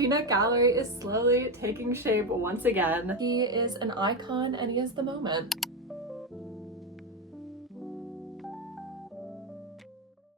peanut gallery is slowly taking shape once again. He is an icon and he is the moment.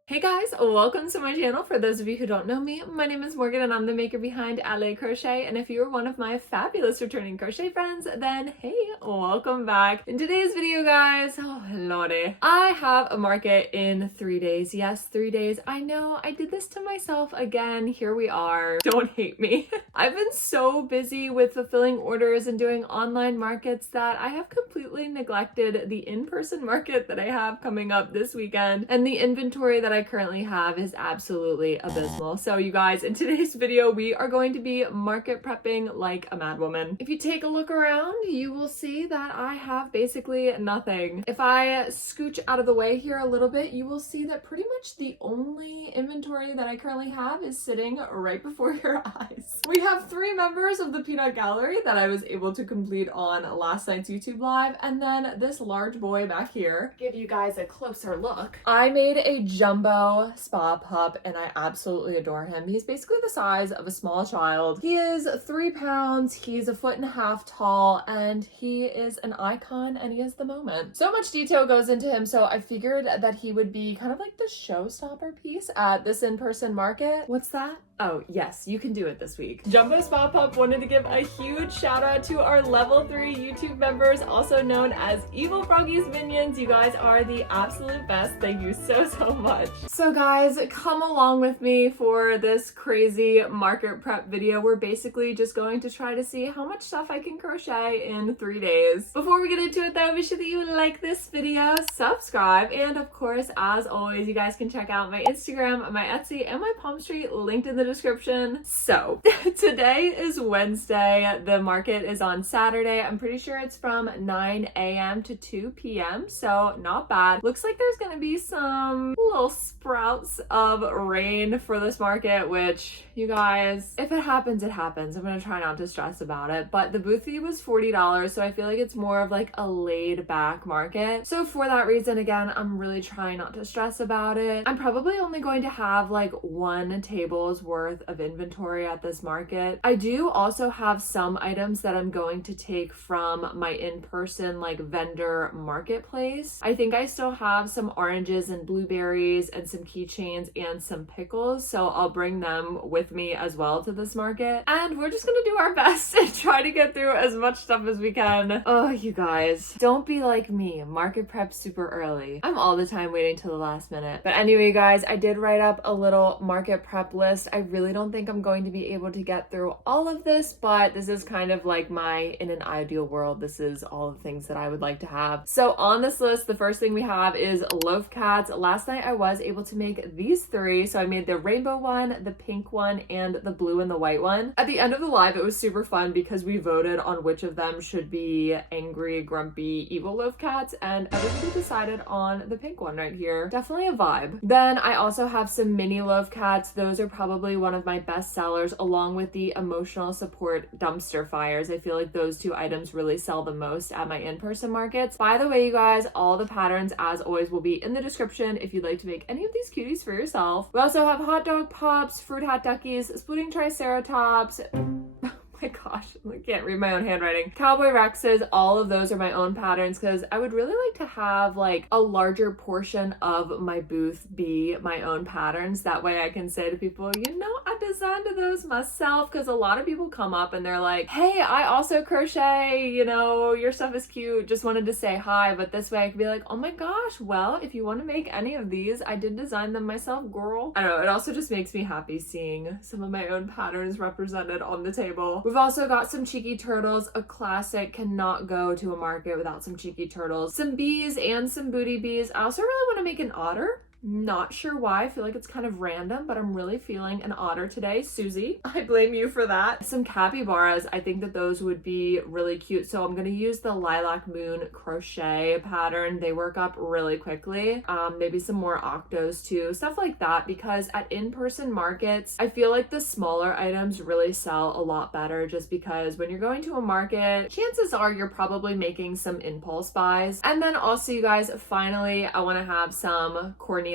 Hey guys, welcome to my channel. For those of you who don't know me, my name is Morgan and I'm the maker behind LA Crochet, and if you are one of my fabulous returning crochet friends, then hey, welcome back. In today's video, guys, oh lordy, I have a market in 3 days. Yes, 3 days. I know, I did this to myself again. Here we are. Don't hate me. I've been so busy with fulfilling orders and doing online markets that I have completely neglected the in-person market that I have coming up this weekend, and the inventory that I currently have is absolutely abysmal. So you guys, in today's video, we are going to be market prepping like a madwoman. If you take a look around, you will see that I have basically nothing. If I scooch out of the way here a little bit, you will see that pretty much the only inventory that I currently have is sitting right before your eyes. We have 3 members of the peanut gallery that I was able to complete on last night's YouTube live, and then this large boy back here. Give you guys a closer look. I made a jumbo spa pup and I absolutely adore him. He's basically the size of a small child. He is 3 pounds, he's 1.5 feet tall, and he is an icon and he is the moment. So much detail goes into him, so I figured that he would be kind of like the showstopper piece at this in-person market. What's that? Oh yes, you can do it this week. Jumbo Spa Pup wanted to give a huge shout out to our level 3 YouTube members, also known as Evil Froggy's Minions. You guys are the absolute best. Thank you so much. So guys, come along with me for this crazy market prep video. We're basically just going to try to see how much stuff I can crochet in 3 days. Before we get into it though, be sure that you like this video, subscribe, and of course, as always, you guys can check out my Instagram, my Etsy, and my Palm Street linked in the description. So today is Wednesday. The market is on Saturday. I'm pretty sure it's from 9 a.m. to 2 p.m. So not bad. Looks like there's gonna be some little sprouts of rain for this market, which you guys, if it happens, it happens. I'm gonna try not to stress about it, but the booth fee was $40, so I feel like it's more of like a laid back market. So for that reason, again, I'm really trying not to stress about it. I'm probably only going to have like 1 table's worth of inventory at this market. I do also have some items that I'm going to take from my in-person like vendor marketplace. I think I still have some oranges and blueberries and some keychains and some pickles, so I'll bring them with me as well to this market, and we're just gonna do our best to try to get through as much stuff as we can. Oh, you guys, don't be like me, market prep super early. I'm all the time waiting till the last minute. But anyway, you guys, I did write up a little market prep list. I really don't think I'm going to be able to get through all of this, but this is kind of like my, in an ideal world, this is all the things that I would like to have. So on this list, the first thing we have is loaf cats. Last night I was able to make these 3. So I made the rainbow one, the pink one, and the blue and the white one. At the end of the live, it was super fun because we voted on which of them should be angry, grumpy, evil loaf cats, and everybody decided on the pink one right here. Definitely a vibe. Then I also have some mini loaf cats. Those are probably one of my best sellers, along with the emotional support dumpster fires. I feel like those 2 items really sell the most at my in-person markets. By the way, you guys, all the patterns, as always, will be in the description if you'd like to make any of these cuties for yourself. We also have hot dog pups, fruit hat duckies, splitting triceratops. My gosh, I can't read my own handwriting. Cowboy Rexes, all of those are my own patterns because I would really like to have like a larger portion of my booth be my own patterns. That way I can say to people, you know, I designed those myself, because a lot of people come up and they're like, hey, I also crochet, you know, your stuff is cute, just wanted to say hi. But this way I could be like, oh my gosh, well, if you want to make any of these, I did design them myself, girl. I don't know, it also just makes me happy seeing some of my own patterns represented on the table. We've also got some cheeky turtles, a classic, cannot go to a market without some cheeky turtles. Some bees and some booty bees. I also really want to make an otter. Not sure why. I feel like it's kind of random, but I'm really feeling an otter today. Susie, I blame you for that. Some Cappy Bars. I think that those would be really cute. So I'm going to use the Lilac Moon crochet pattern. They work up really quickly. Maybe some more Octos too. Stuff like that, because at in-person markets, I feel like the smaller items really sell a lot better, just because when you're going to a market, chances are you're probably making some impulse buys. And then also, you guys, finally, I want to have some CORNelius's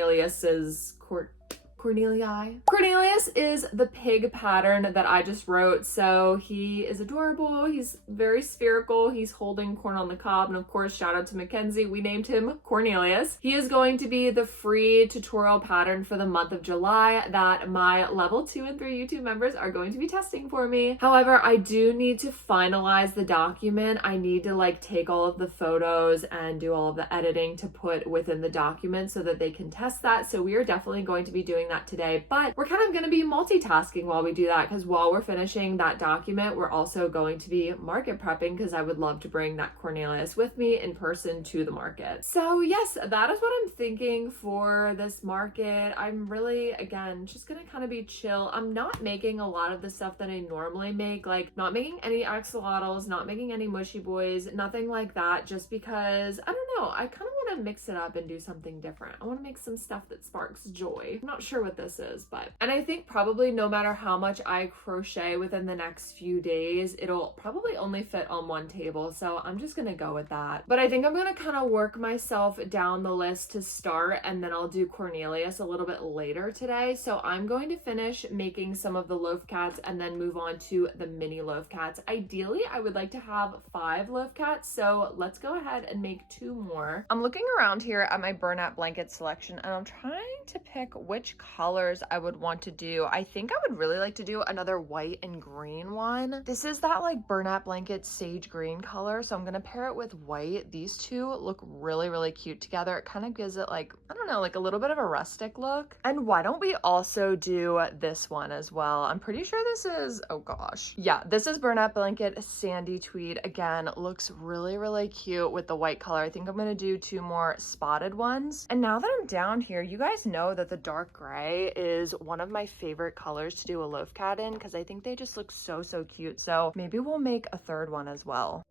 CORNelii. CORNelius is the pig pattern that I just wrote. So he is adorable. He's very spherical. He's holding corn on the cob. And of course, shout out to Mackenzie. We named him CORNelius. He is going to be the free tutorial pattern for the month of July that my level 2 and 3 YouTube members are going to be testing for me. However, I do need to finalize the document. I need to like take all of the photos and do all of the editing to put within the document so that they can test that. So we are definitely going to be doing that today, but we're kind of going to be multitasking while we do that, because while we're finishing that document, we're also going to be market prepping, because I would love to bring that CORNelius with me in person to the market. So yes, that is what I'm thinking for this market. I'm really, again, just gonna kind of be chill. I'm not making a lot of the stuff that I normally make, like not making any axolotls, not making any mushy boys, nothing like that, just because, I don't know, I kind of want to mix it up and do something different. I want to make some stuff that sparks joy. I'm not sure what this is, but, and I think probably no matter how much I crochet within the next few days, it'll probably only fit on one table. So I'm just gonna go with that. But I think I'm gonna kind of work myself down the list to start, and then I'll do CORNelius a little bit later today. So I'm going to finish making some of the loaf cats and then move on to the mini loaf cats. Ideally, I would like to have 5 loaf cats. So let's go ahead and make 2 more. I'm looking around here at my burlap blanket selection, and I'm trying to pick which colors I would want to do. I think I would really like to do another white and green one. This is that like burlap blanket sage green color, so I'm gonna pair it with white. These two look really, really cute together. It kind of gives it like, I don't know, like a little bit of a rustic look. And why don't we also do this one as well? I'm pretty sure this is, oh gosh. Yeah, this is burlap blanket sandy tweed. Again, looks really, really cute with the white color. I think I'm gonna do 2 more spotted ones. And now that I'm down here, you guys know that the dark gray is one of my favorite colors to do a loaf cat in, because I think they just look so, so cute. So maybe we'll make a 3rd one as well.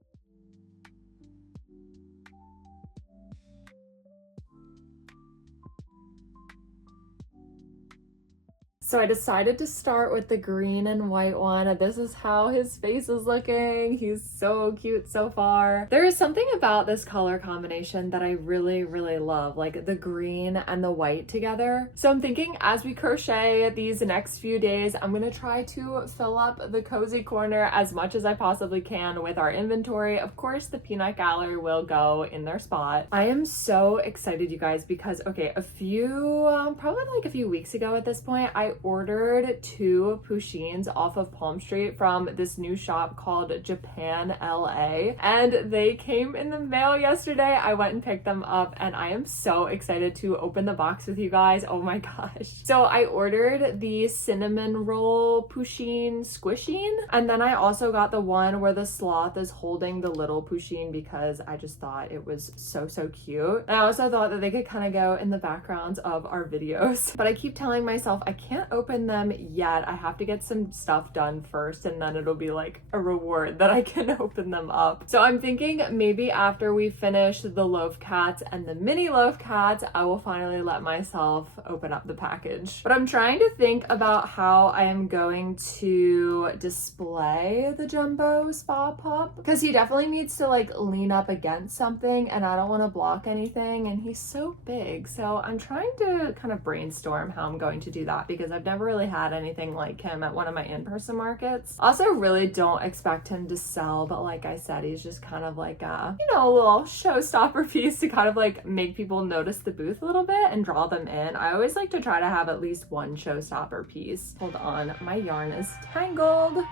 So I decided to start with the green and white one, and this is how his face is looking. He's so cute so far. There is something about this color combination that I really, really love, like the green and the white together. So I'm thinking as we crochet these next few days, I'm gonna try to fill up the cozy corner as much as I possibly can with our inventory. Of course, the peanut gallery will go in their spot. I am so excited, you guys, because okay, probably like a few weeks ago at this point, I ordered 2 Pusheens off of Palm Street from this new shop called Japan LA, and they came in the mail yesterday. I went and picked them up, and I am so excited to open the box with you guys. Oh my gosh. So I ordered the cinnamon roll Pusheen squishing, and then I also got the one where the sloth is holding the little Pusheen, because I just thought it was so, so cute. And I also thought that they could kind of go in the backgrounds of our videos, but I keep telling myself I can't open them yet. I have to get some stuff done first, and then it'll be like a reward that I can open them up. So I'm thinking maybe after we finish the loaf cats and the mini loaf cats, I will finally let myself open up the package. But I'm trying to think about how I am going to display the jumbo spa pup, because he definitely needs to like lean up against something, and I don't want to block anything, and he's so big. So I'm trying to kind of brainstorm how I'm going to do that, because I've never really had anything like him at one of my in-person markets. Also, really don't expect him to sell, but like I said, he's just kind of like a, you know, a little showstopper piece to kind of like make people notice the booth a little bit and draw them in. I always like to try to have at least one showstopper piece. Hold on, my yarn is tangled.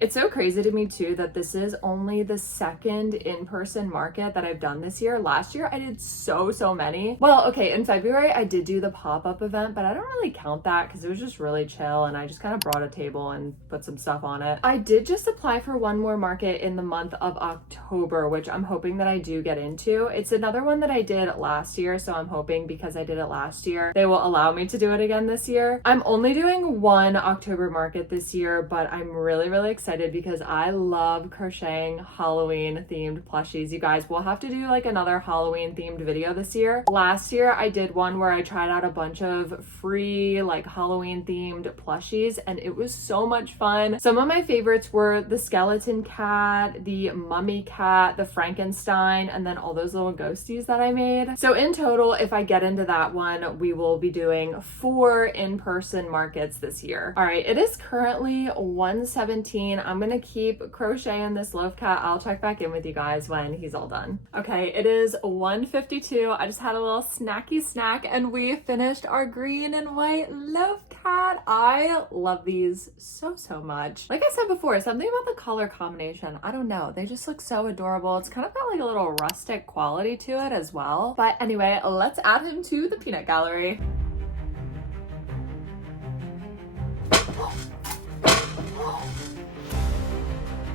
It's so crazy to me too that this is only the 2nd in-person market that I've done this year. Last year I did so many. Well, okay, in February I did do the pop-up event, but I don't really count that because it was just really chill, and I just kind of brought a table and put some stuff on it. I did just apply for one more market in the month of October, which I'm hoping that I do get into. It's another one that I did last year, so I'm hoping because I did it last year, they will allow me to do it again this year. I'm only doing one October market this year, but I'm really excited excited because I love crocheting Halloween themed plushies. You guys, we'll have to do like another Halloween themed video this year. Last year I did one where I tried out a bunch of free like Halloween themed plushies and it was so much fun. Some of my favorites were the skeleton cat, the mummy cat, the Frankenstein, and then all those little ghosties that I made. So in total, if I get into that one, we will be doing 4 in-person markets this year. All right, it is currently 1:17. I'm gonna keep crocheting this loaf cat. I'll check back in with you guys when he's all done. Okay, it is 1:52. I just had a little snacky snack and we finished our green and white loaf cat. I love these so much. Like I said before, something about the color combination, I don't know, they just look so adorable. It's kind of got like a little rustic quality to it as well. But anyway, let's add him to the peanut gallery.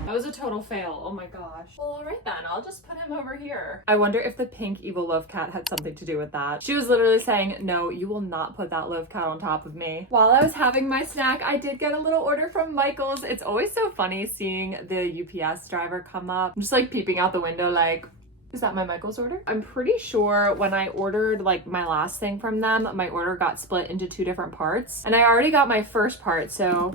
That was a total fail. Oh my gosh. Well, all right then. I'll just put him over here. I wonder if the pink evil loaf cat had something to do with that. She was literally saying, no, you will not put that loaf cat on top of me. While I was having my snack, I did get a little order from Michael's. It's always so funny seeing the UPS driver come up. I'm just like peeping out the window like, is that my Michael's order? I'm pretty sure when I ordered like my last thing from them, my order got split into 2 different parts. And I already got my first part, so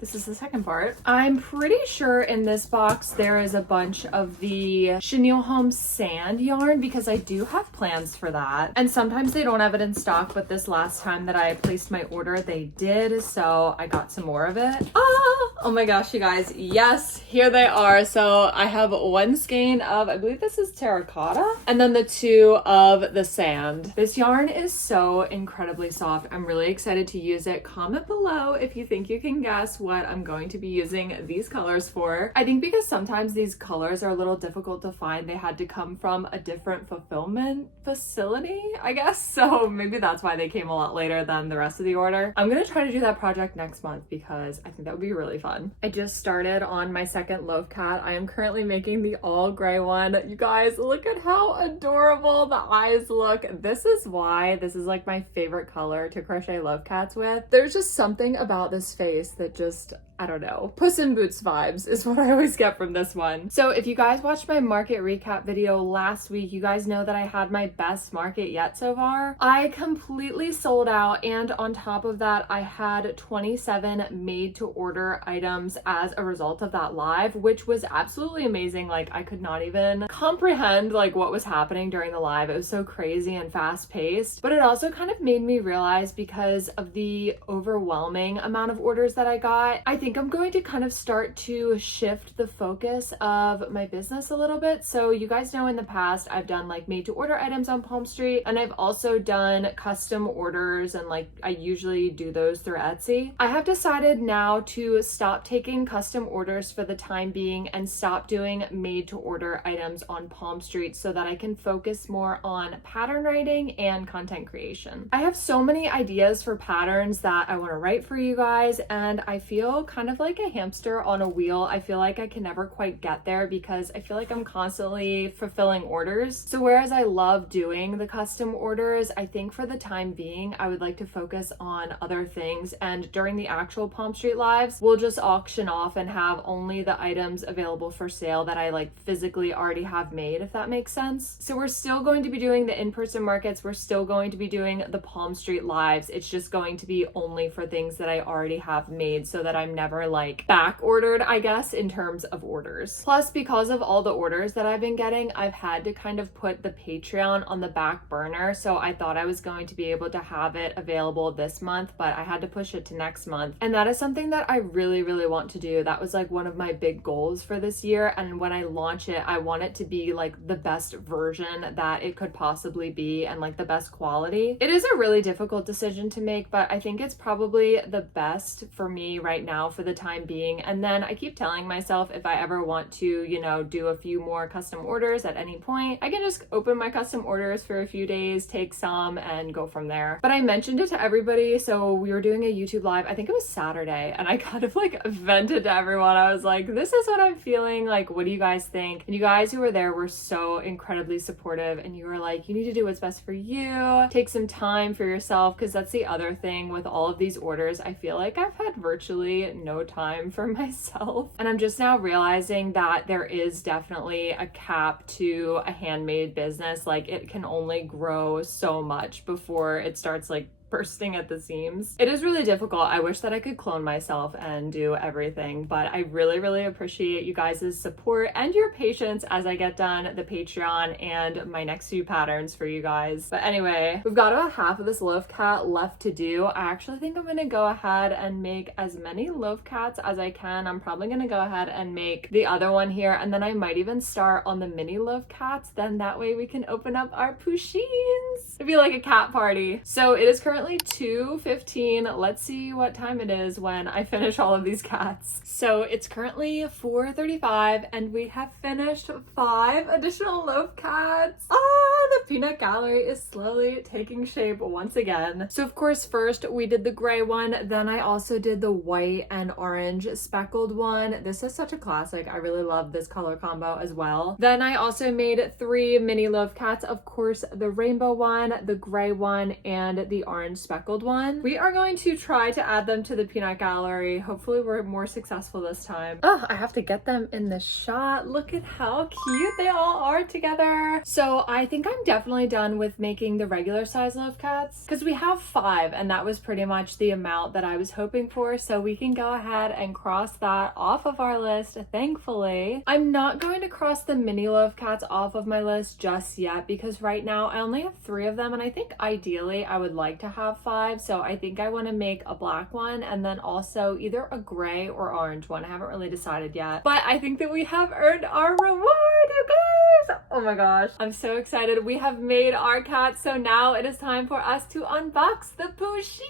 this is the second part. I'm pretty sure in this box there is a bunch of the Chenille Home sand yarn because I do have plans for that. And sometimes they don't have it in stock, but this last time that I placed my order, they did. So I got some more of it. Oh my gosh, you guys. Yes, here they are. So I have 1 skein of, I believe this is terracotta, and then the 2 of the sand. This yarn is so incredibly soft. I'm really excited to use it. Comment below if you think you can guess what I'm going to be using these colors for. I think because sometimes these colors are a little difficult to find, they had to come from a different fulfillment facility, I guess. So maybe that's why they came a lot later than the rest of the order. I'm gonna try to do that project next month because I think that would be really fun. I just started on my second loaf cat. I am currently making the all gray one. You guys, look at how adorable the eyes look. This is why this is like my favorite color to crochet loaf cats with. There's just something about this face that just, I don't know, Puss in Boots vibes is what I always get from this one. So if you guys watched my market recap video last week, you guys know that I had my best market yet so far. I completely sold out, and on top of that, I had 27 made to order items as a result of that live, which was absolutely amazing. Like I could not even comprehend like what was happening during the live. It was so crazy and fast paced, but it also kind of made me realize, because of the overwhelming amount of orders that I got, I think I'm going to kind of start to shift the focus of my business a little bit. So you guys know in the past I've done like made to order items on Palm Street, and I've also done custom orders, and like I usually do those through Etsy. I have decided now to stop taking custom orders for the time being and stop doing made to order items on Palm Street so that I can focus more on pattern writing and content creation. I have so many ideas for patterns that I want to write for you guys, and I feel kind of like a hamster on a wheel. I feel like I can never quite get there because I feel like I'm constantly fulfilling orders. So whereas I love doing the custom orders, I think for the time being, I would like to focus on other things. And during the actual Palm Street lives, we'll just auction off and have only the items available for sale that I like physically already have made, if that makes sense. So we're still going to be doing the in-person markets. We're still going to be doing the Palm Street lives. It's just going to be only for things that I already have made so that I'm never like back ordered, I guess, in terms of orders. Plus, because of all the orders that I've been getting, I've had to kind of put the Patreon on the back burner. So I thought I was going to be able to have it available this month, but I had to push it to next month. And that is something that I really want to do. That was like one of my big goals for this year. And when I launch it, I want it to be like the best version that it could possibly be and like the best quality. It is a really difficult decision to make, but I think it's probably the best for me right now for the time being. And then I keep telling myself if I ever want to, you know, do a few more custom orders at any point, I can just open my custom orders for a few days, take some, and go from there. But I mentioned it to everybody. So we were doing a YouTube live, I think it was Saturday, and I kind of like vented to everyone. I was like, this is what I'm feeling. Like, what do you guys think? And you guys who were there were so incredibly supportive, and you were like, you need to do what's best for you. Take some time for yourself, because that's the other thing with all of these orders. I feel like I've had virtually literally no time for myself. And I'm just now realizing that there is definitely a cap to a handmade business. Like, it can only grow so much before it starts like bursting at the seams. It is really difficult. I wish that I could clone myself and do everything, but I really appreciate you guys' support and your patience as I get done the Patreon and my next few patterns for you guys. But anyway, we've got about half of this loaf cat left to do. I actually think I'm gonna go ahead and make as many loaf cats as I can. I'm probably gonna go ahead and make the other one here, and then I might even start on the mini loaf cats. Then that way we can open up our Pusheens. It'd be like a cat party. So it is currently 2:15. Let's see what time it is when I finish all of these cats. So it's currently 4:35 and we have finished 5 additional loaf cats. The peanut gallery is slowly taking shape once again. So of course, first we did the gray one, then I also did the white and orange speckled one. This is such a classic. I really love this color combo as well. Then I also made 3 mini loaf cats. Of course, the rainbow one, the gray one, and the orange speckled one. We are going to try to add them to the peanut gallery. Hopefully we're more successful this time. Oh, I have to get them in the shot. Look at how cute they all are together. So I think I'm definitely done with making the regular size loaf cats because we have 5 and that was pretty much the amount that I was hoping for. So we can go ahead and cross that off of our list, thankfully. I'm not going to cross the mini loaf cats off of my list just yet because right now I only have 3 of them, and I think ideally I would like to have 5. So I think I want to make a black one and then also either a gray or orange one. I haven't really decided yet, but I think that we have earned our reward, you guys. Oh my gosh, I'm so excited. We have made our cat, so now it is time for us to unbox the Pusheens.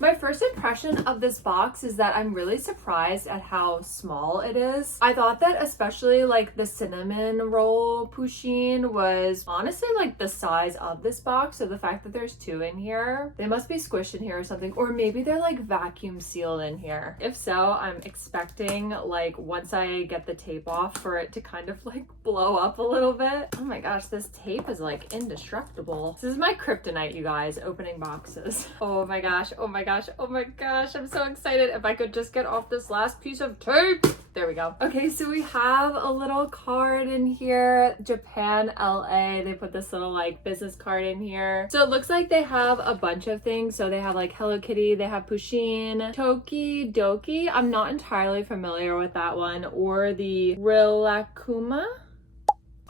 My first impression of this box is that I'm really surprised at how small it is. I thought that especially like the cinnamon roll Pusheen was honestly like the size of this box. So the fact that there's 2 in here, they must be squished in here or something, or maybe they're like vacuum sealed in here. If so, I'm expecting like once I get the tape off for it to kind of like blow up a little bit. Oh my gosh, this tape is like indestructible. This is my kryptonite, you guys, opening boxes. Oh my gosh, oh my gosh, oh my gosh, I'm so excited. If I could just get off this last piece of tape. There we go. Okay, so we have a little card in here. Japan, LA. They put this little like business card in here. So it looks like they have a bunch of things. So they have like Hello Kitty, they have Pusheen, Toki Doki. I'm not entirely familiar with that one, or the Rilakuma.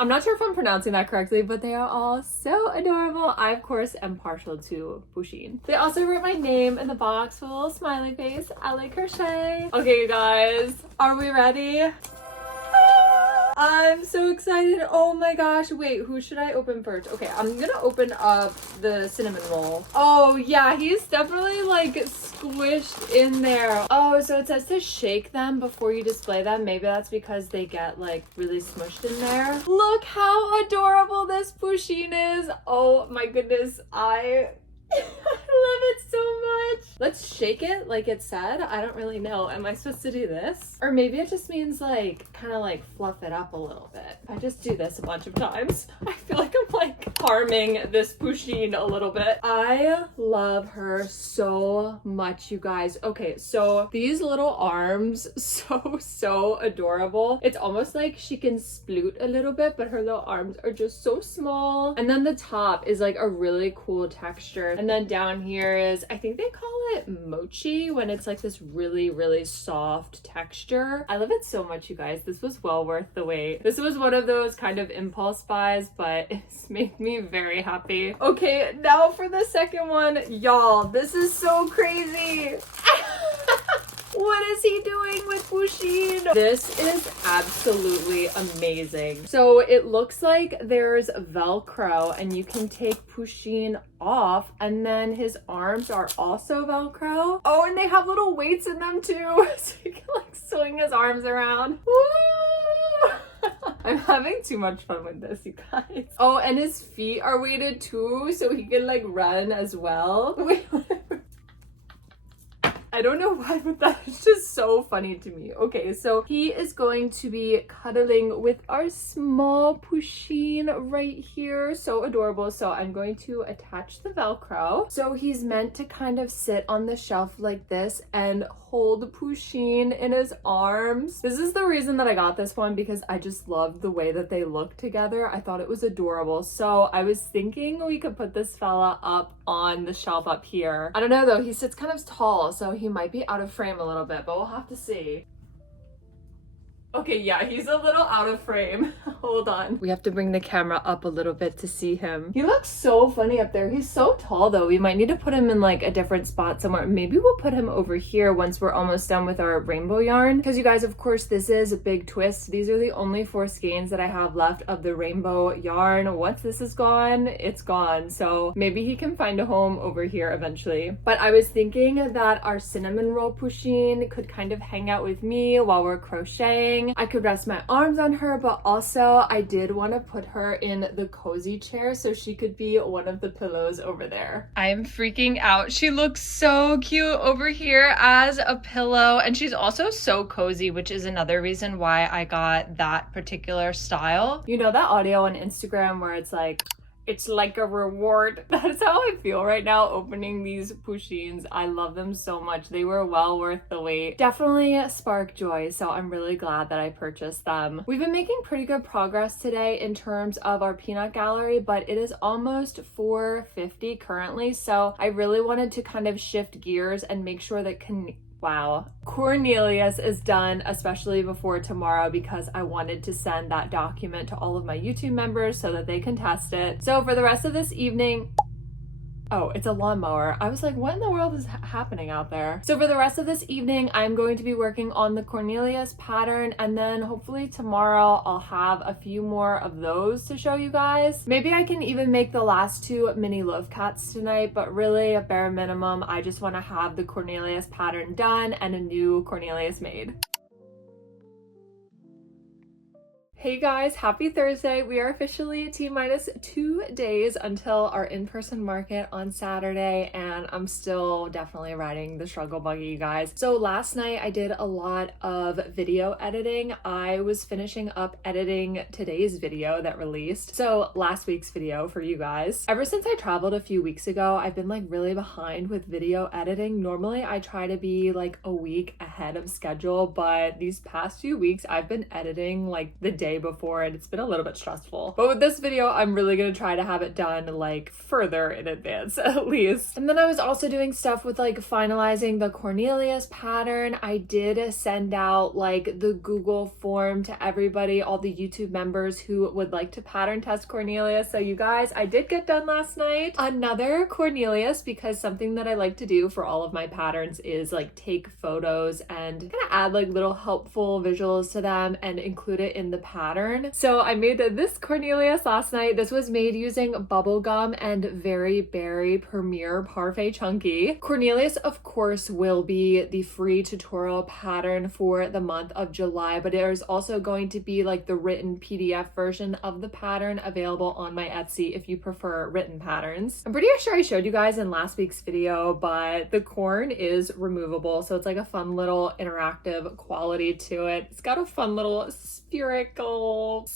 I'm not sure if I'm pronouncing that correctly, but they are all so adorable. I, of course, am partial to Pusheen. They also wrote my name in the box with a little smiley face, LA Crochet. Okay, you guys, are we ready? I'm so excited. Oh my gosh. Wait, who should I open first? Okay, I'm gonna open up the cinnamon roll. Oh yeah, he's definitely like squished in there. Oh, so it says to shake them before you display them. Maybe that's because they get like really smushed in there. Look how adorable this Pusheen is. Oh my goodness. I love it so much. Let's shake it like it said. I don't really know. Am I supposed to do this? Or maybe it just means like kind of like fluff it up a little bit. I just do this a bunch of times. I feel like I'm like harming this Pusheen a little bit. I love her so much, you guys. Okay, so these little arms, so adorable. It's almost like she can sploot a little bit, but her little arms are just so small. And then the top is like a really cool texture. And then down here is, I think they call it mochi when it's like this really soft texture. I love it so much, you guys. This was well worth the wait. This was one of those kind of impulse buys, but it's made me very happy. Okay, now for the second one. Y'all, this is so crazy. What is he doing with Pusheen? This is absolutely amazing. So it looks like there's Velcro and you can take Pusheen off, and then his arms are also Velcro. Oh, and they have little weights in them too. So you can like swing his arms around. Woo! I'm having too much fun with this, you guys. Oh, and his feet are weighted too, so he can like run as well. Wait, I don't know why, but that is just so funny to me. Okay, so he is going to be cuddling with our small Pusheen right here. So adorable. So I'm going to attach the Velcro. So he's meant to kind of sit on the shelf like this and hold Pusheen in his arms. This is the reason that I got this one, because I just loved the way that they look together. I thought it was adorable. So I was thinking we could put this fella up on the shelf up here. I don't know though, he sits kind of tall, so he might be out of frame a little bit, but we'll have to see. Okay, yeah, he's a little out of frame. Hold on. We have to bring the camera up a little bit to see him. He looks so funny up there. He's so tall though. We might need to put him in like a different spot somewhere. Maybe we'll put him over here once we're almost done with our rainbow yarn. Because you guys, of course, this is a big twist. These are the only 4 skeins that I have left of the rainbow yarn. Once this is gone, it's gone. So maybe he can find a home over here eventually. But I was thinking that our cinnamon roll Pusheen could kind of hang out with me while we're crocheting. I could rest my arms on her, but also I did want to put her in the cozy chair so she could be one of the pillows over there. I am freaking out. She looks so cute over here as a pillow, and she's also so cozy, which is another reason why I got that particular style. You know that audio on Instagram where it's like, it's like a reward? That's how I feel right now opening these Pusheens. I love them so much. They were well worth the wait. Definitely spark joy, so I'm really glad that I purchased them. We've been making pretty good progress today in terms of our peanut gallery, but it is almost 4:50 currently, so I really wanted to kind of shift gears and make sure that CORNelius is done, especially before tomorrow, because I wanted to send that document to all of my YouTube members so that they can test it. So for the rest of this evening, oh, it's a lawnmower. I was like, what in the world is happening out there? So for the rest of this evening, I'm going to be working on the CORNelius pattern, and then hopefully tomorrow I'll have a few more of those to show you guys. Maybe I can even make the last 2 mini loaf cats tonight, but really at bare minimum, I just want to have the CORNelius pattern done and a new CORNelius made. Hey guys, happy Thursday. We are officially T-minus 2 days until our in-person market on Saturday, and I'm still definitely riding the struggle buggy, you guys. So last night I did a lot of video editing. I was finishing up editing today's video that released. So last week's video for you guys. Ever since I traveled a few weeks ago, I've been like really behind with video editing. Normally I try to be like a week ahead of schedule, but these past few weeks I've been editing like the day before, and it's been a little bit stressful. But with this video, I'm really gonna try to have it done like further in advance at least. And then I was also doing stuff with like finalizing the CORNelius pattern. I did send out like the Google form to everybody, all the YouTube members who would like to pattern test CORNelius. So you guys, I did get done last night. Another CORNelius, because something that I like to do for all of my patterns is like take photos and kind of add like little helpful visuals to them and include it in the pattern. So I made this CORNelius last night. This was made using bubble gum and Very Berry Premier Parfait Chunky. CORNelius, of course, will be the free tutorial pattern for the month of July, but there's also going to be like the written PDF version of the pattern available on my Etsy if you prefer written patterns. I'm pretty sure I showed you guys in last week's video, but the corn is removable, so it's like a fun little interactive quality to it. It's got a fun little spherical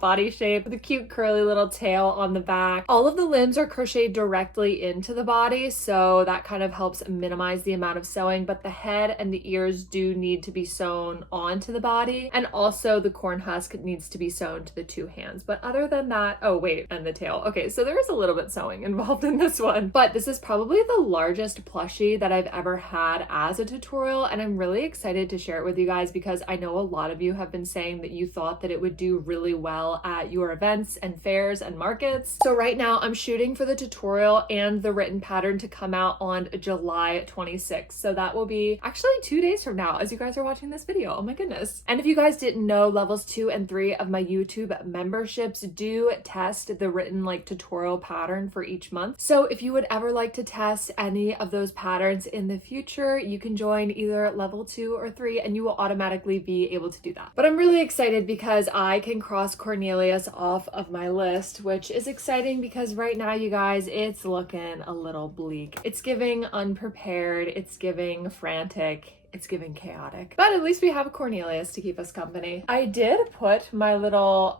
body shape with a cute curly little tail on the back. All of the limbs are crocheted directly into the body, so that kind of helps minimize the amount of sewing, but the head and the ears do need to be sewn onto the body, and also the corn husk needs to be sewn to the 2 hands. But other than that, oh wait, and the tail. Okay, so there is a little bit sewing involved in this one, but this is probably the largest plushie that I've ever had as a tutorial, and I'm really excited to share it with you guys because I know a lot of you have been saying that you thought that it would do really well at your events and fairs and markets. So right now I'm shooting for the tutorial and the written pattern to come out on July 26th. So that will be actually 2 days from now as you guys are watching this video. Oh my goodness. And if you guys didn't know, levels 2 and 3 of my YouTube memberships do test the written like tutorial pattern for each month. So if you would ever like to test any of those patterns in the future, you can join either level 2 or 3 and you will automatically be able to do that. But I'm really excited because I can cross CORNelius off of my list, which is exciting because right now, you guys, it's looking a little bleak. It's giving unprepared, it's giving frantic, It's giving chaotic. But at least we have a CORNelius to keep us company. I did put my little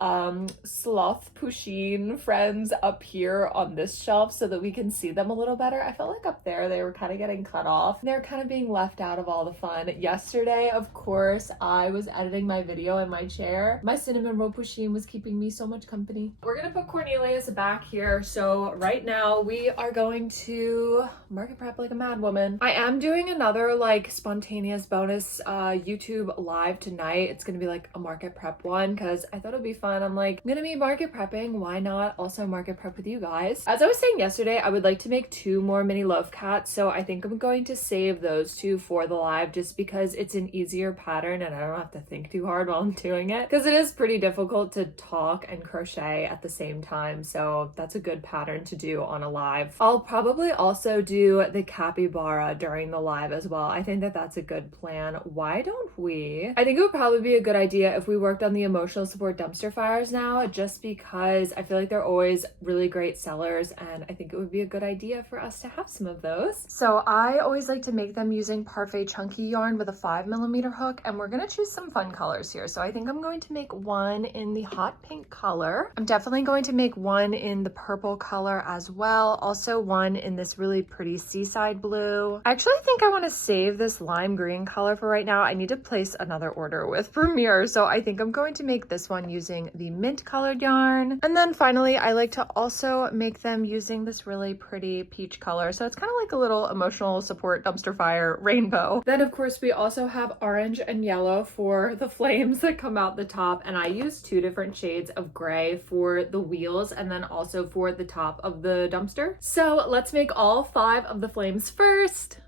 sloth Pusheen friends up here on this shelf so that we can see them a little better. I felt like up there they were kind of getting cut off. They're kind of being left out of all the fun. Yesterday, of course, I was editing my video in my chair. My cinnamon roll Pusheen was keeping me so much company. We're gonna put CORNelius back here. So right now we are going to market prep like a mad woman. I am doing another like spontaneous bonus YouTube live tonight. It's gonna be like a market prep one because I thought it'd be fun. I'm like, I'm gonna be market prepping. Why not also market prep with you guys? As I was saying yesterday, I would like to make 2 more mini loaf cats. So I think I'm going to save those 2 for the live just because it's an easier pattern and I don't have to think too hard while I'm doing it because it is pretty difficult to talk and crochet at the same time. So that's a good pattern to do on a live. I'll probably also do the Cappy Bar during the live as well. I think that that's a good plan. Why don't we? I think it would probably be a good idea if we worked on the emotional support dumpster fires now, just because I feel like they're always really great sellers and I think it would be a good idea for us to have some of those. So I always like to make them using Parfait chunky yarn with a 5mm hook, and we're gonna choose some fun colors here. So I think I'm going to make one in the hot pink color. I'm definitely going to make one in the purple color as well. Also one in this really pretty seaside blue. I actually think I want to save this lime green color for right now. I need to place another order with Premier, so I think I'm going to make this one using the mint colored yarn. And then finally, I like to also make them using this really pretty peach color. So it's kind of like a little emotional support dumpster fire rainbow. Then of course we also have orange and yellow for the flames that come out the top. And I use 2 different shades of gray for the wheels and then also for the top of the dumpster. So let's make all 5 of the flames first.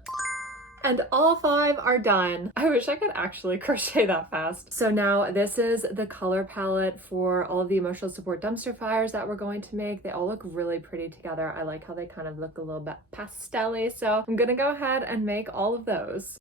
And all 5 are done. I wish I could actually crochet that fast. So now this is the color palette for all of the emotional support dumpster fires that we're going to make. They all look really pretty together. I like how they kind of look a little bit pastel-y. So I'm gonna go ahead and make all of those.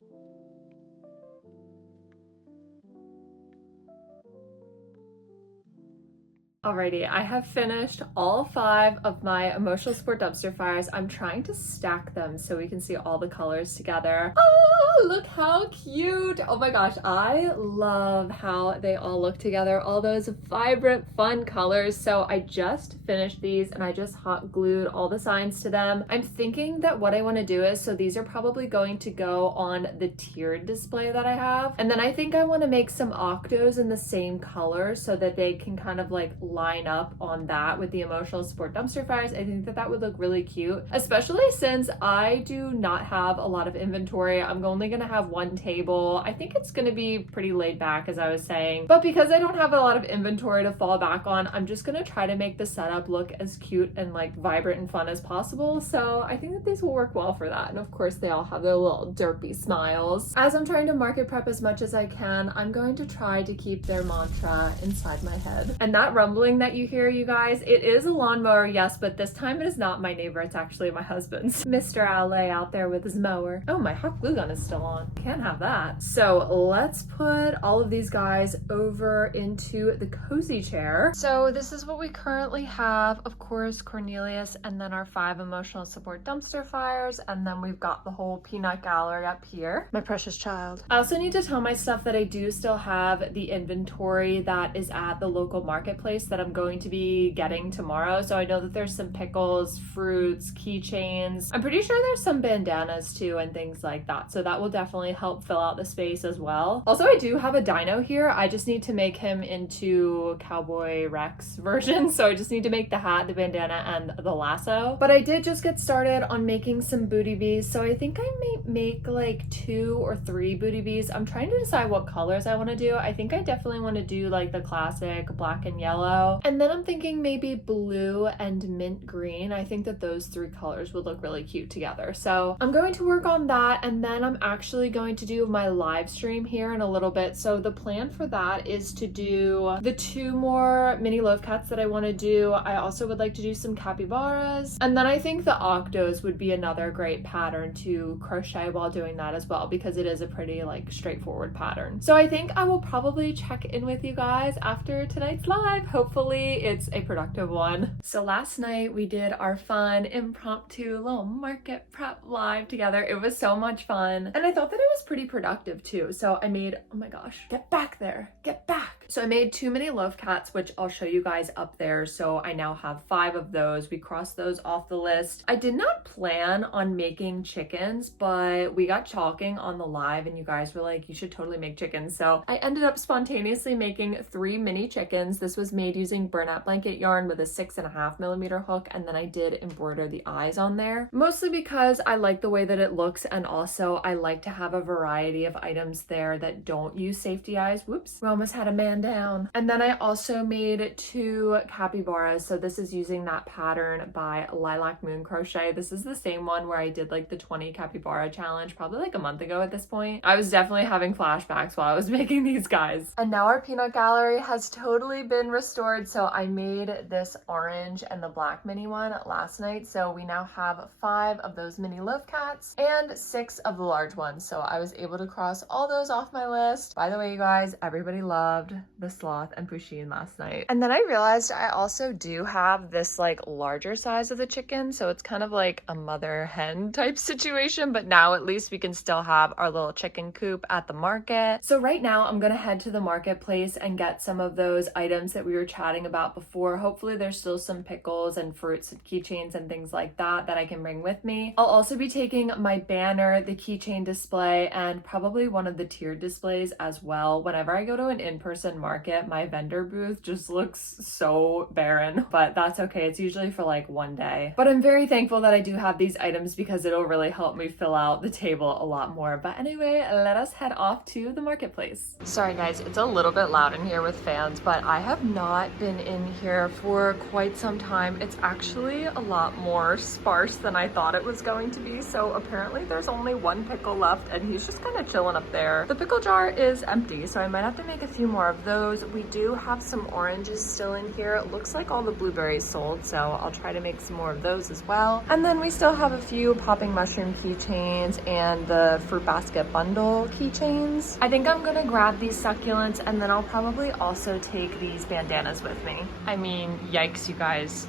Alrighty, I have finished all 5 of my emotional support dumpster fires. I'm trying to stack them so we can see all the colors together. Oh, look how cute. Oh my gosh, I love how they all look together. All those vibrant, fun colors. So I just finished these and I just hot glued all the signs to them. I'm thinking that what I want to do is, so these are probably going to go on the tiered display that I have. And then I think I want to make some Octos in the same color so that they can kind of like line up on that with the emotional support dumpster fires. I think that that would look really cute, especially since I do not have a lot of inventory. I'm only gonna have 1 table. I think it's gonna be pretty laid back, as I was saying, but because I don't have a lot of inventory to fall back on, I'm just gonna try to make the setup look as cute and like vibrant and fun as possible. So I think that these will work well for that. And of course they all have their little derpy smiles. As I'm trying to market prep as much as I can, I'm going to try to keep their mantra inside my head. And that rumbling that you hear, you guys, it is a lawnmower, yes, but this time it is not my neighbor, it's actually my husband's. Mr. LA out there with his mower. Oh, my hot glue gun is still on. Can't have that. So let's put all of these guys over into the cozy chair. So this is what we currently have. Of course, CORNelius, and then our 5 emotional support dumpster fires, and then we've got the whole peanut gallery up here. My precious child. I also need to tell my stuff that I do still have the inventory that is at the local marketplace that I'm going to be getting tomorrow. So I know that there's some pickles, fruits, keychains. I'm pretty sure there's some bandanas too and things like that. So that will definitely help fill out the space as well. Also, I do have a dino here. I just need to make him into Cowboy Rex version. So I just need to make the hat, the bandana, and the lasso. But I did just get started on making some booty bees. So I think I may make like 2 or 3 booty bees. I'm trying to decide what colors I want to do. I think I definitely want to do like the classic black and yellow. And then I'm thinking maybe blue and mint green. I think that those 3 colors would look really cute together. So I'm going to work on that, and then I'm actually going to do my live stream here in a little bit. So the plan for that is to do the 2 more mini loaf cats that I want to do. I also would like to do some Cappy Bars, and then I think the Octos would be another great pattern to crochet while doing that as well, because it is a pretty like straightforward pattern. So I think I will probably check in with you guys after tonight's live. Hopefully it's a productive one. So last night we did our fun impromptu little market prep live together. It was so much fun. And I thought that it was pretty productive too. So I made, oh my gosh, get back there, get back. So I made 2 mini loaf cats, which I'll show you guys up there. So I now have 5 of those. We crossed those off the list. I did not plan on making chickens, but we got chalking on the live and you guys were like, you should totally make chickens. So I ended up spontaneously making 3 mini chickens. This was made using burlap blanket yarn with a 6.5mm hook, and then I did embroider the eyes on there, mostly because I like the way that it looks, and also I like to have a variety of items there that don't use safety eyes. Whoops, we almost had a man down. And then I also made 2 Cappy Bars. So this is using that pattern by Lilac Moon Crochet. This is the same one where I did like the 20 capybara challenge probably like a month ago at this point. I was definitely having flashbacks while I was making these guys. And now our peanut gallery has totally been restored. So I made this orange and the black mini one last night. So we now have 5 of those mini loaf cats and 6 of the large ones. So I was able to cross all those off my list. By the way, you guys, everybody loved the sloth and Pusheen last night. And then I realized I also do have this like larger size of the chicken. So it's kind of like a mother hen type situation, but now at least we can still have our little chicken coop at the market. So right now I'm gonna head to the marketplace and get some of those items that we were chatting about before. Hopefully there's still some pickles and fruits and keychains and things like that that I can bring with me. I'll also be taking my banner, the keychain display, and probably one of the tiered displays as well. Whenever I go to an in-person market, my vendor booth just looks so barren, but that's okay. It's usually for like one day. But I'm very thankful that I do have these items because it'll really help me fill out the table a lot more. But anyway, let us head off to the marketplace. Sorry guys, it's a little bit loud in here with fans, but I have not been in here for quite some time. It's actually a lot more sparse than I thought it was going to be. So apparently there's only 1 pickle left and he's just kind of chilling up there. The pickle jar is empty, so I might have to make a few more of those. We do have some oranges still in here. It looks like all the blueberries sold, so I'll try to make some more of those as well. And then we still have a few popping mushroom keychains and the fruit basket bundle keychains. I think I'm gonna grab these succulents and then I'll probably also take these bandanas with me. I mean, yikes, you guys.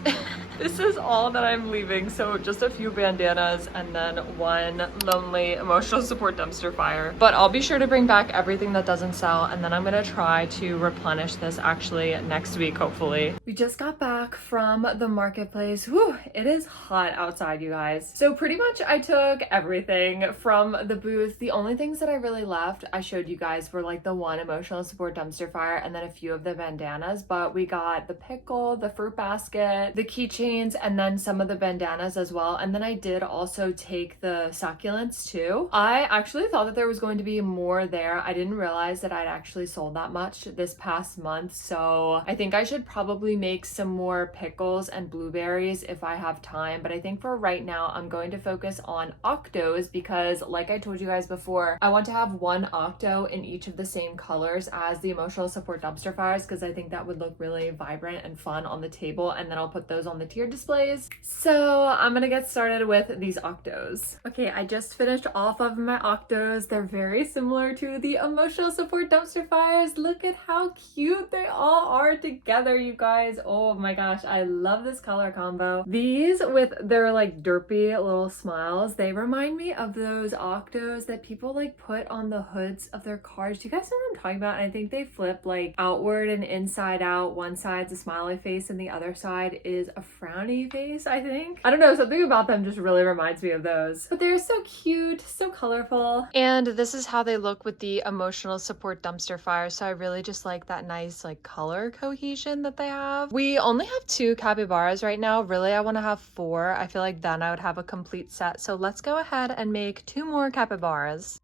This is all that I'm leaving, so just a few bandanas and then 1 lonely emotional support dumpster fire. But I'll be sure to bring back everything that doesn't sell, and then I'm gonna try to replenish this actually next week, hopefully. We just got back from the marketplace. Whew, it is hot outside, you guys. So pretty much I took everything from the booth. The only things that I really left, I showed you guys, were like the 1 emotional support dumpster fire and then a few of the bandanas, but we got the pickle, the fruit basket, the keychain, and then some of the bandanas as well. And then I did also take the succulents too. I actually thought that there was going to be more there. I didn't realize that I'd actually sold that much this past month. So I think I should probably make some more pickles and blueberries if I have time. But I think for right now, I'm going to focus on Octos because like I told you guys before, I want to have 1 Octo in each of the same colors as the emotional support dumpster fires because I think that would look really vibrant and fun on the table. And then I'll put those on the tier displays. So I'm gonna get started with these Octos. Okay, I just finished off of my Octos. They're very similar to the emotional support dumpster fires. Look at how cute they all are together, you guys. Oh my gosh, I love this color combo. These with their like derpy little smiles, they remind me of those Octos that people like put on the hoods of their cars. Do you guys know what I'm talking about? I think they flip like outward and inside out. One side's a smiley face and the other side is a frowny face, I think. I don't know, something about them just really reminds me of those. But they're so cute, so colorful. And this is how they look with the emotional support dumpster fire. So I really just like that nice like color cohesion that they have. We only have 2 Cappy Bars right now. Really, I want to have 4. I feel like then I would have a complete set. So let's go ahead and make 2 more Cappy Bars.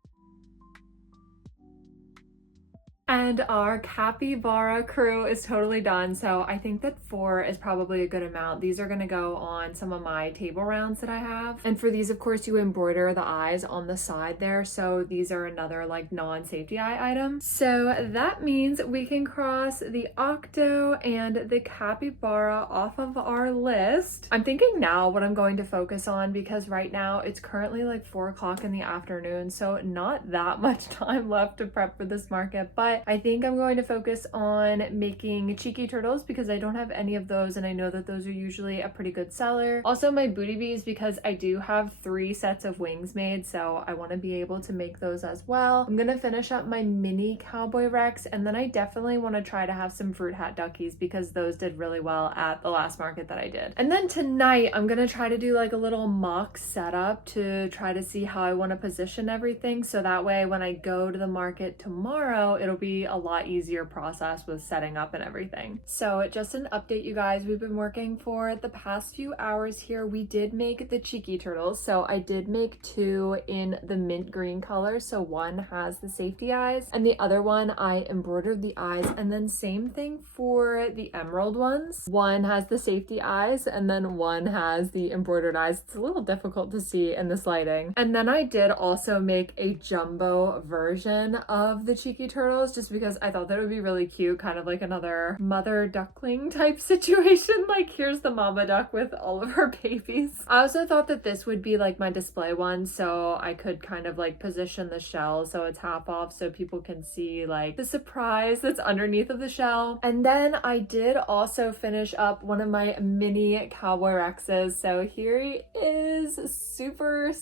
And our capybara crew is totally done, so I think that 4 is probably a good amount. These are gonna go on some of my table rounds that I have. And for these, of course, you embroider the eyes on the side there, so these are another like non-safety eye item. So that means we can cross the Octo and the capybara off of our list. I'm thinking now what I'm going to focus on, because right now it's currently like 4 o'clock in the afternoon, so not that much time left to prep for this market, but but I think I'm going to focus on making cheeky turtles because I don't have any of those and I know that those are usually a pretty good seller. Also my booty bees because I do have 3 sets of wings made, so I want to be able to make those as well. I'm gonna finish up my mini Cowboy Rex, and then I definitely want to try to have some fruit hat duckies because those did really well at the last market that I did. And then tonight I'm gonna try to do like a little mock setup to try to see how I want to position everything, so that way when I go to the market tomorrow it'll be a lot easier process with setting up and everything. So just an update, you guys, we've been working for the past few hours here. We did make the cheeky turtles, so I did make 2 in the mint green color. So one has the safety eyes and the other one I embroidered the eyes, and then same thing for the emerald ones. One has the safety eyes and then one has the embroidered eyes. It's a little difficult to see in this lighting. And then I did also make a jumbo version of the cheeky turtles just because I thought that it would be really cute, kind of like another mother duckling type situation. Like here's the mama duck with all of her babies. I also thought that this would be like my display one, so I could kind of like position the shell so it's half off so people can see like the surprise that's underneath of the shell. And then I did also finish up one of my mini Cowboy Rexes. So here he is, super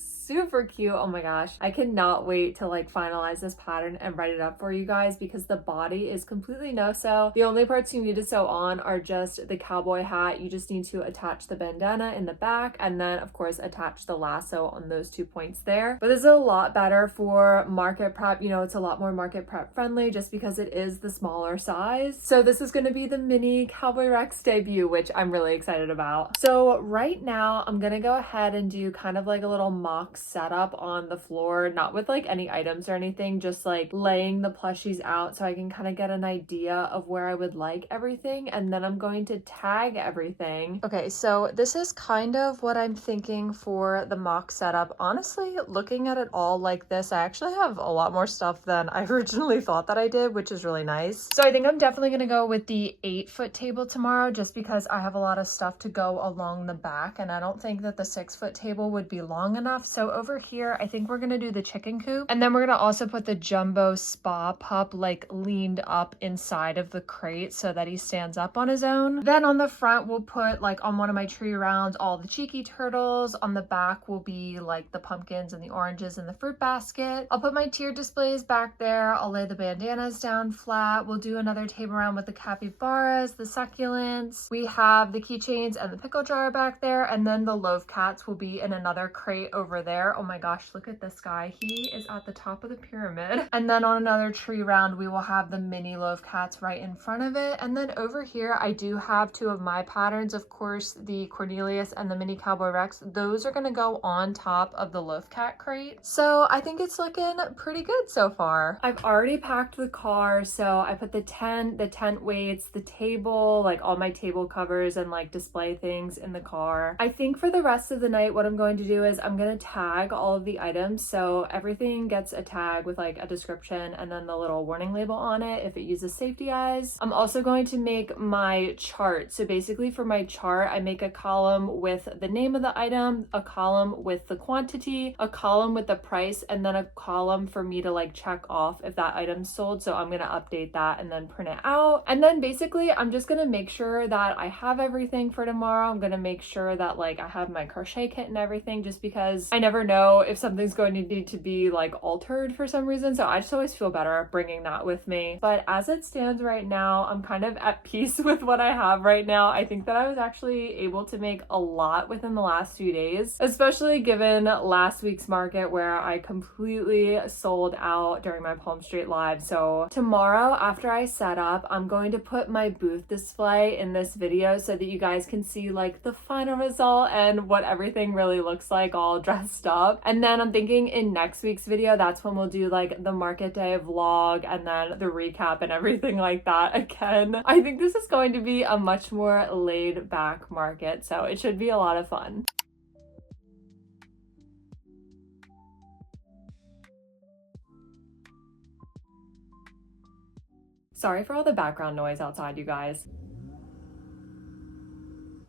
cute. Oh my gosh, I cannot wait to like finalize this pattern and write it up for you guys because the body is completely no-sew. The only parts you need to sew on are just the cowboy hat. You just need to attach the bandana in the back and then of course attach the lasso on those 2 points there. But this is a lot better for market prep. You know, it's a lot more market prep friendly just because it is the smaller size. So this is going to be the mini Cowboy Rex debut, which I'm really excited about. So right now I'm going to go ahead and do kind of like a little mock setup on the floor, not with like any items or anything, just like laying the plushies out so I can kind of get an idea of where I would like everything, and then I'm going to tag everything. Okay, so this is kind of what I'm thinking for the mock setup. Honestly, looking at it all like this, I actually have a lot more stuff than I originally thought that I did, which is really nice. So I think I'm definitely going to go with the 8-foot table tomorrow just because I have a lot of stuff to go along the back and I don't think that the 6-foot table would be long enough. So over here, I think we're going to do the chicken coop, and then we're going to also put the jumbo spa pup like leaned up inside of the crate so that he stands up on his own. Then on the front, we'll put like on one of my tree rounds all the cheeky turtles. On the back will be like the pumpkins and the oranges in the fruit basket. I'll put my tier displays back there. I'll lay the bandanas down flat. We'll do another table round with the Cappy Bars, the succulents. We have the keychains and the pickle jar back there, and then the loaf cats will be in another crate over there. Oh my gosh, look at this guy. He is at the top of the pyramid. And then on another tree round, we will have the mini loaf cats right in front of it. And then over here, I do have 2 of my patterns. Of course, the CORNelius and the mini Cowboy Rex. Those are going to go on top of the loaf cat crate. So I think it's looking pretty good so far. I've already packed the car. So I put the tent weights, the table, like all my table covers and like display things in the car. I think for the rest of the night, what I'm going to do is I'm going to tag all of the items. So everything gets a tag with like a description and then the little warning label on it if it uses safety eyes. I'm also going to make my chart. So basically for my chart, I make a column with the name of the item, a column with the quantity, a column with the price, and then a column for me to like check off if that item's sold. So I'm going to update that and then print it out. And then basically I'm just going to make sure that I have everything for tomorrow. I'm going to make sure that like I have my crochet kit and everything, just because I never know if something's going to need to be like altered for some reason. So I just always feel better bringing that with me. But as it stands right now, I'm kind of at peace with what I have right now. I think that I was actually able to make a lot within the last few days, especially given last week's market where I completely sold out during my Palm Street live. So tomorrow after I set up, I'm going to put my booth display in this video so that you guys can see like the final result and what everything really looks like all dressed up. And then I'm thinking in next week's video, that's when we'll do like the market day vlog and then the recap and everything like that again. I think this is going to be a much more laid back market, so it should be a lot of fun. Sorry for all the background noise outside, you guys.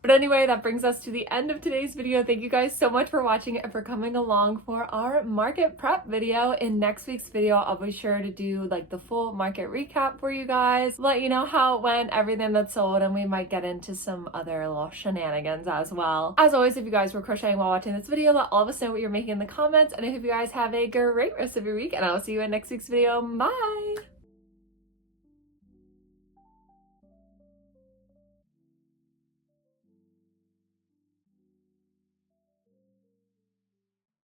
But anyway, that brings us to the end of today's video. Thank you guys so much for watching and for coming along for our market prep video. In next week's video, I'll be sure to do like the full market recap for you guys, let you know how it went, everything that's sold, and we might get into some other little shenanigans as well. As always, if you guys were crocheting while watching this video, let all of us know what you're making in the comments, and I hope you guys have a great rest of your week, and I will see you in next week's video. Bye!